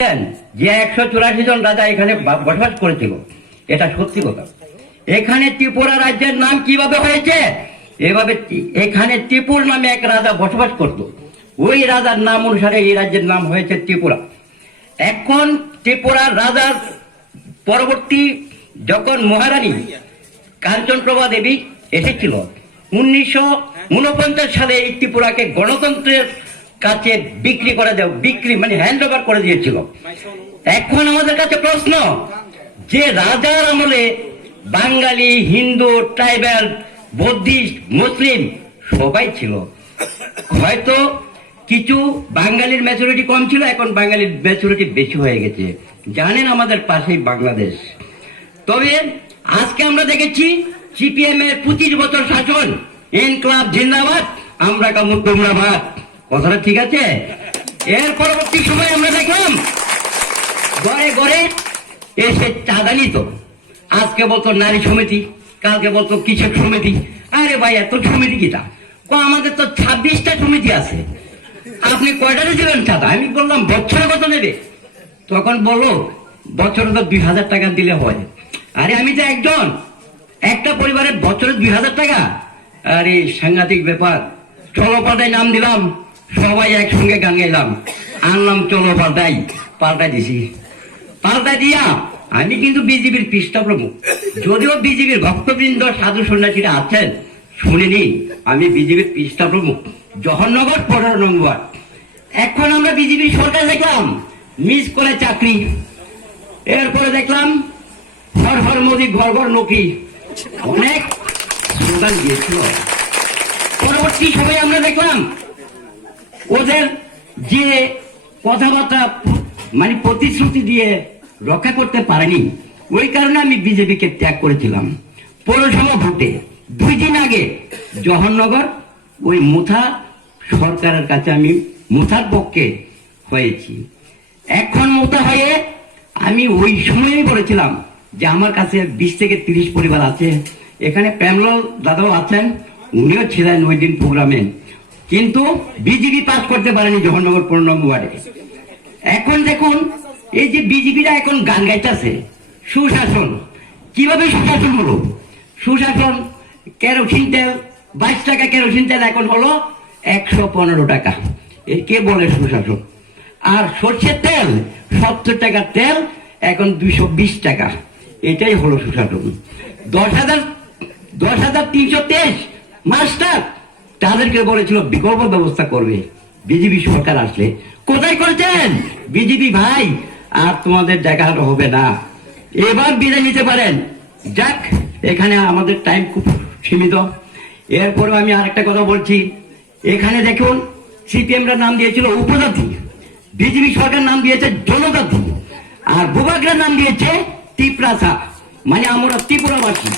যে 184 জন রাজা এখানে বসবাস করেছিল, এটা সত্যি কথা। এখানে ত্রিপুরা রাজ্যের নাম কিভাবে হয়েছে? এভাবে এখানে ত্রিপুর নামে এক রাজা বসবাস করত, ওই রাজার নাম অনুসারে এই রাজ্যের নাম হয়েছে ত্রিপুরা। এখন ত্রিপুরার রাজার পরবর্তী যখন মহারানী কাঞ্চনপ্রভা দেবী এসেছিল 1949 সালে এই ত্রিপুরাকে গণতন্ত্রের কাছে বিক্রি করে দেয়, বিক্রি মানে হ্যান্ড ওভার করে দিয়েছিল। এখন আমাদের কাছে প্রশ্ন, যে রাজার আমলে বাঙালি, হিন্দু, ট্রাইবাল, বৌদ্ধিস্ট, মুসলিম সবাই ছিল। হয়তো কিছু বাঙালির ম্যাচুরিটি কম ছিল, এখন বাঙালির ম্যাচুরিটি বেশি হয়ে গেছে। জানেন আমাদের পাশেই বাংলাদেশ। তবে আজকে আমরা দেখেছি সিপিএম এর 25 বছর শাসন, ইনকলাব জিন্দাবাদ, আমরা কামুক তোমরা ভাত, কথাটা ঠিক আছে। এর পরবর্তী সময় আমরা দেখলাম ঘরে ঘরে এসে চাঁদা নিত। আজকে বলতো নারী সমিতি, কালকে বলতো কৃষক সমিতি। আরে ভাই, এত সমিতি কিটা? আমাদের তো 26টা সমিতি আছে, আপনি কয়টাতে দিবেন চাঁদা? আমি বললাম বছরে কত নেবে? তখন বললো বছরে তো 2000 টাকা দিলে হয়। আরে আমি তো একজন, একটা পরিবারের বছরে 2000 টাকা? আরে সাংঘাতিক ব্যাপার। চলো পাল্টাই নাম দিলাম, সবাই একসঙ্গে গান গাইলাম, আনলাম চলো পাল্টাই, পাল্টাই দিছি। পাল্টাই দিয়া আমি কিন্তু বিজেপির পৃষ্ঠা প্রমুখ, যদিও বিজেপির ভক্তবৃন্দ সাধু সন্ন্যাসীরা আছেন শুনিনি, আমি বিজেপির পৃষ্ঠা প্রমুখ, জওহরনগর 15 নম্বর। এখন আমরা বিজেপির সরকার দেখলাম মিস করে চাকরি, এরপরে দেখলাম হর হর মোদী ঘর ঘর নৌকি, অনেক স্লোগান দিয়েছিল। পরবর্তী সময়ে আমরা দেখলাম ওদের যে কথাবার্তা মানে প্রতিশ্রুতি দিয়ে রক্ষা করতে পারেনি, ওই কারণে আমি বিজেপিকে ত্যাগ করেছিলাম। পৌরসভা ভোটে 2 দিন আগে জওহরনগর ওই মুথা সরকারের কাছে আমি মুথার পক্ষে হয়েছি। এখন মুথা হয়ে আমি ওই সময়ই বলেছিলাম যে আমার কাছে 20 থেকে 30 পরিবার আছে, এখানে প্যামলাল দাদাও আছেন, উনিও ছিলেন ওই দিন প্রোগ্রামে, কিন্তু বিজেপি পাস করতে পারেনি জওহরনগর 15 নম্বর ওয়ার্ডে। এখন দেখুন এই যে বিজেপিরা এখন গান গাইতেছে সুশাসন। কিভাবে সুশাসন হলো? সুশাসন, কেরোসিন তেল 22 টাকা কেরোসিন তেল এখন হলো 115 টাকা, এর কে বলে সুশাসন? আর সর্ষের তেল 70 টাকার তেল এখন 220 টাকা, এটাই হলো সুশাসন। 10,323 মাস্টার, তাদেরকে বলেছিল বিকল্প ব্যবস্থা করবে বিজেপি সরকার আসলে, কোথায় করেছেন? বিজেপি ভাই আর তোমাদের জায়গা হবে না, এবার বিদায় নিতে পারেন। যাক, এখানে আমাদের টাইম খুব সীমিত। এরপরে আমি আরেকটা কথা বলছি, এখানে দেখুন সিপিএমরা নাম দিয়েছিল উপজাতি, বিজেপি সরকার নাম দিয়েছে জনজাতি, আর ভূভাগরা নাম দিয়েছে ত্রিপ্রাসা, মানে আমরা ত্রিপুরাবাসী।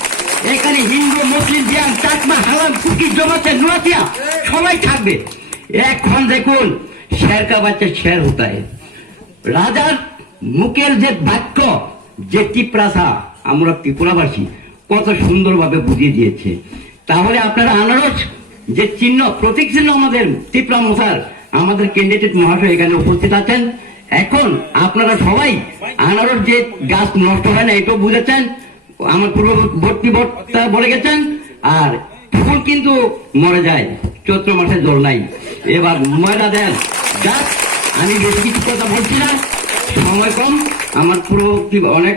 এখানে হিন্দু, মুসলিম, জিয়াং, চাকমা, হালাম, কুকি, জমাতে, নুয়াতিয়া সবাই থাকবে। এখন দেখুন শের কা বাচ্চা শের হতায়, রাজার মুখের যে বাক্য যে ত্রিপ্রাসা, আমরা ত্রিপুরাবাসী, কত সুন্দরভাবে বুঝিয়ে দিয়েছে। তাহলে আপনারা আনারস যে চিহ্ন, প্রতীক চিহ্ন আমাদের ত্রিপুরা মশার, আমাদের ক্যান্ডিডেট মহাশয় এখানে উপস্থিত আছেন। এখন আপনারা সবাই আনারস যে গাছ নষ্ট হয় না এটাও বুঝেছেন, আমার পূর্ববর্তী বক্তা বলে গেছেন। আর ফুল কিন্তু মরে যায়, চৈত্র মাসে জল নাই, এবার ময়লা দেন গাছ। আমি বেশি কিছু কথা বলছি না, সময় কম, আমার পূর্ববর্তী অনেক